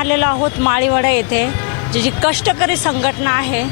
आलेलो आहोत माळीवाडा येथे, जी कष्टकरी संघटना आहे.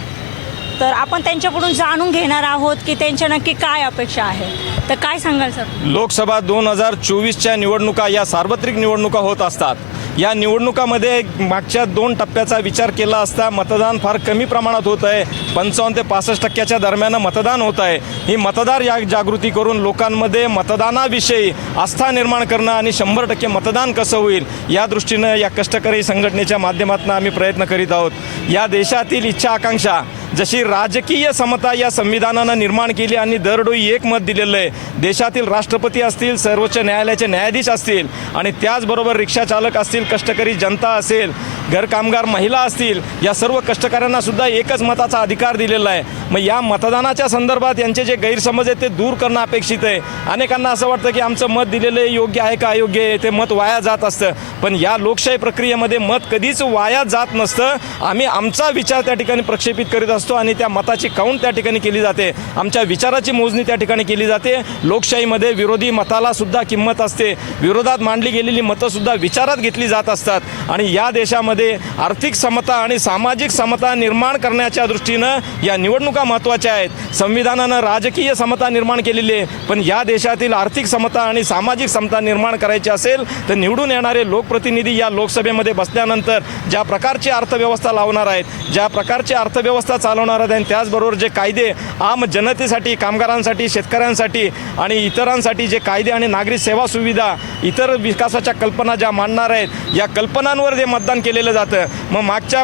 तर आपण त्यांच्याकडून जाणून घेणार आहोत की त्यांच्या नक्की काय अपेक्षा आहे. तर काय सांगाल सर? लोकसभा 2024च्या निवडणुका या सार्वत्रिक निवडणुका होत असतात. या निवडणुकामध्ये मागच्या 2 टप्प्याचा विचार केला असता मतदान फार कमी प्रमाणात होत आहे. 55 ते 65% दरम्यान मतदान होत आहे. ही मतदार जागृती करून लोकांमध्ये मतदानाविषयी आस्था निर्माण करणं आणि 100% मतदान कसं होईल या दृष्टीनं या कष्टकरी संघटनेच्या माध्यमातून आम्ही प्रयत्न करीत आहोत. या देशातील इच्छा आकांक्षा जशी राजकीय समता या संविधानानं निर्माण केली आणि दरडोई एक मत दिलेलं आहे. देशातील राष्ट्रपती असतील, सर्वोच्च न्यायालयाचे न्यायाधीश असतील आणि त्याचबरोबर रिक्षाचालक असतील, कष्टकरी जनता असेल, घरकामगार महिला असतील, या सर्व कष्टकऱ्यांना सुद्धा एकच मताचा अधिकार दिलेला आहे. मग या मतदानाच्या संदर्भात यांचे जे गैरसमज आहेत ते दूर करणं अपेक्षित आहे. अनेकांना असं वाटतं की आमचं मत दिलेलं योग्य आहे का अयोग्य आहे, ते मत वाया जात असतं. पण या लोकशाही प्रक्रियेमध्ये मत कधीच वाया जात नसतं. आम्ही आमचा विचार त्या ठिकाणी प्रक्षेपित करीत असतो आणि त्या मताची काउंट त्या ठिकाणी केली जाते. आमच्या विचाराची मोजणी त्या ठिकाणी केली जाते. लोकशाहीमध्ये विरोधी मताला सुद्धा किंमत असते. विरोधात मांडली गेलेली मतंसुद्धा विचारात घेतली जात असतात. आणि या देशामध्ये आर्थिक समता आणि सामाजिक समता निर्माण करण्याच्या दृष्टीनं या निवडणुका महत्त्वाच्या आहेत. संविधानानं राजकीय समता निर्माण केलेली आहे, पण या देशातील आर्थिक समता आणि सामाजिक समता निर्माण करायची असेल तर निवडून येणारे लोकप्रतिनिधी या लोकसभेमध्ये बसल्यानंतर ज्या प्रकारची अर्थव्यवस्था लावणार आहेत, ज्या प्रकारची अर्थव्यवस्था चालवणार आहेत आणि त्याचबरोबर जे कायदे आम जनतेसाठी, कामगारांसाठी, शेतकऱ्यांसाठी आणि इतरांसाठी जे कायदे आणि नागरी सेवा सुविधा, इतर विकासाच्या कल्पना ज्या मांडणार आहेत, या कल्पनांवर जे मतदान केलेलं जातं. मग मागच्या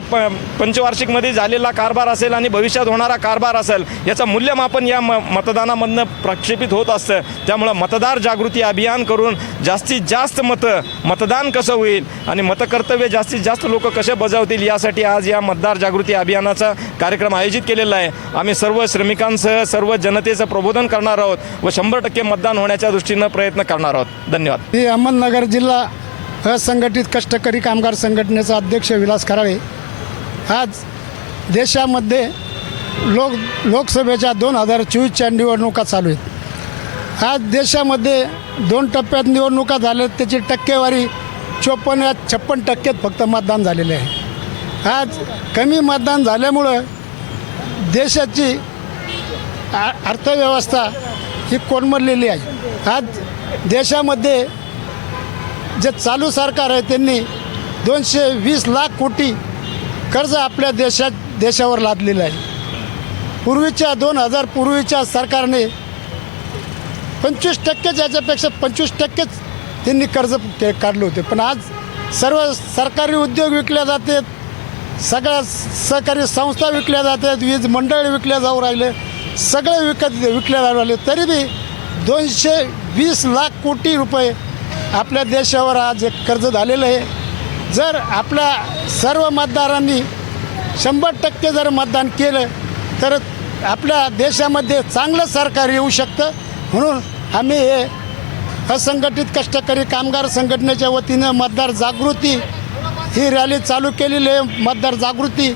पंचवार्षिकमध्ये झालेला कारभार असेल आणि भविष्यात होणारा कारभार असेल याचं मूल्यमापन या मतदानामधनं प्रक्षेपित होत असतं. त्यामुळं मतदार जागृती अभियान करून जास्तीत जास्त मतदान कसं होईल आणि मतकर्तव्य जास्तीत जास्त लोक कसे बजावतील यासाठी आज या मतदार जागृती अभियानाचा कार्यक्रम आयोजित केलेला आहे. आम्ही सर्व श्रमिकांसह सर्व जनतेचं प्रबोधन करणार आहोत व 100% मतदान होण्याच्या दृष्टीनं प्रयत्न करणार आहोत. धन्यवाद. मी अहमदनगर जिल्हा असंघटित कष्टकरी कामगार संघटनेचा अध्यक्ष विलास खराळे. आज देशामध्ये लोकसभेच्या 2024च्या निवडणुका चालू आहेत. आज देशामध्ये 2 टप्प्यात निवडणुका झाल्या, त्याची टक्केवारी 54 या 56% फक्त मतदान झालेले आहे. आज कमी मतदान झाल्यामुळं देशाची अर्थव्यवस्था ही कोलमडलेली आहे. आज देशामध्ये जे चालू सरकार आहे त्यांनी 220 लाख कोटी कर्ज आपल्या देशावर लादलेलं आहे. पूर्वीच्या 2000 पूर्वीच्या सरकारने 25% याच्यापेक्षा 25% त्यांनी कर्ज काढले होते. पण आज सर्व सरकारी उद्योग विकले जातात, सगळ्या सहकारी संस्था विकल्या जातात, वीज मंडळ विकल्या जाऊ राहिले, सगळे विकल्या जाऊ राहिले. तरी बी 220 लाख कोटी रुपये आपल्या देशावर आज कर्ज झालेलं आहे. जर आपल्या सर्व मतदारांनी 100% जर मतदान केलं तर आपल्या देशामध्ये चांगलं सरकार येऊ शकतं. म्हणून आम्ही हे असंघटित कष्टकरी कामगार संघटनेच्या वतीनं मतदार जागृती ही रॅली चालू केलेली आहे. मतदार जागृती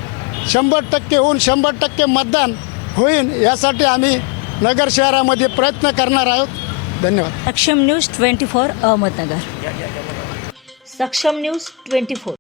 100% होऊन 100% मतदान होईल यासाठी आम्ही नगर शहरामध्ये प्रयत्न करणार आहोत. धन्यवाद. सक्षम न्यूज 24 अहमदनगर. सक्षम न्यूज 24.